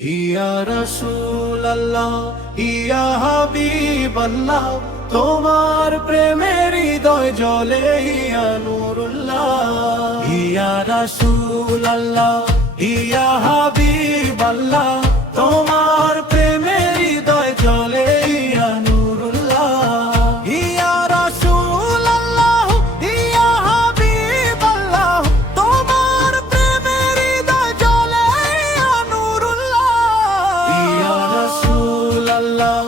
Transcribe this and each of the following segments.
ইয়া রাসূলুল্লাহ ইয়া হাবিবাল্লাহ, তোমার প্রেমের হৃদয় জ্বলে ইয়া নূরুল্লাহ। ইয়া রাসূলুল্লাহ ইয়া হাবিবাল্লাহ, তোমার প্রেমের হৃদয় জ্বলে ইয়া নূরুল্লাহ। ইয়া রাসূলুল্লাহ ইয়া হাবিবাল্লাহ, তোমার প্রেমের হৃদয় জ্বলে ইয়া নূরুল্লাহ। ইয়া রাসূলুল্লাহ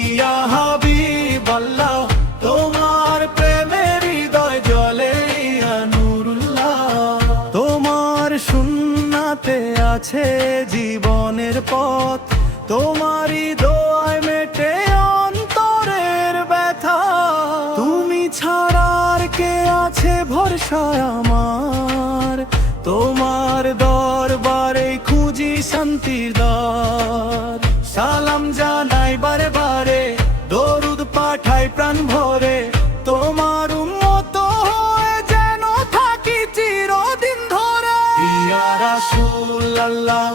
ইয়া হাবিবাল্লাহ, তোমার প্রেমের হৃদয় জ্বলে ইয়া নূরুল্লাহ। তোমার সুন্নাতে আছে জীবনের পথ, তোমারই দোয়ায় মেটে অন্তরের ব্যথা। তুমি ছাড়ার কে আছে ভরসা আমার, তোমার দরবারে খুঁজি শান্তির দ্বার। সালাম জানাই বারে বারে, দরুদ পাঠাই প্রাণ ভরে, তোমার উম্মত হয়ে যেন থাকি চিরদিন ধরে। ইয়া রাসূলুল্লাহ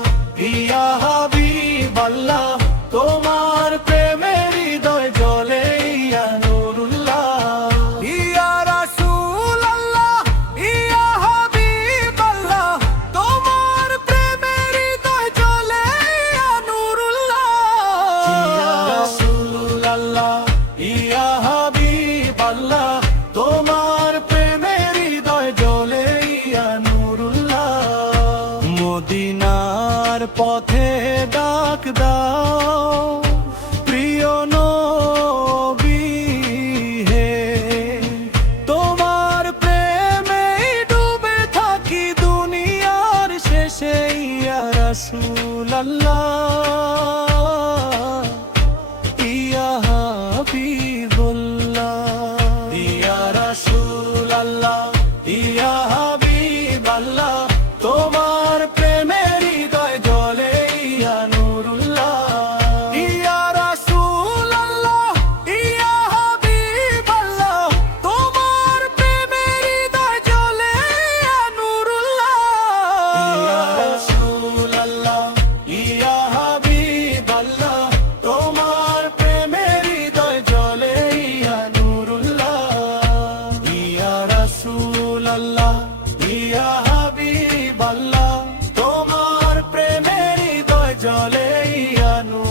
ইয়া হাবিবাল্লাহ, তোমার প্রেমের হৃদয় জ্বলে ইয়া নূরুল্লাহ। ইয়া রাসূলুল্লাহ ইয়া হাবিবাল্লাহ, তোমার প্রেমের হৃদয় জ্বলে ইয়া নূরুল্লাহ। ইয়া রাসূলুল্লাহ ইয়া হাবিবাল্লাহ, তোমার প্রেমের হৃদয় জ্বলে ইয়া নূরুল্লাহ। মদিনার পথে ডাক দাও প্রিয় নবী হে, তোমার প্রেমে ডুবে থাকি দুনিয়ার শেষে। ইয়া রাসূলুল্লাহ ইয়া হাবিবুল্লাহ। ইয়া রাসূলুল্লাহ ইয়া হাবিবাল্লাহ, তোমার প্রেমের হৃদয় জ্বলে ইয়া নূরুল্লাহ। ইয়া রাসূলুল্লাহ ইয়া হাবিবাল্লাহ, তোমার প্রেমের হৃদয় জ্বলে ইয়া নূরুল্লাহ। ইয়া রাসূলুল্লাহ ইয়া হাবিবাল্লাহ, তোমার প্রেমের হৃদয় জ্বলে ইয়া নূরুল্লাহ। ইয়া রাসূলুল্লাহ ইয়া হাবিবাল্লাহ, তোমার প্রেমের হৃদয় জ্বলে ইয়া নূরুল্লাহ।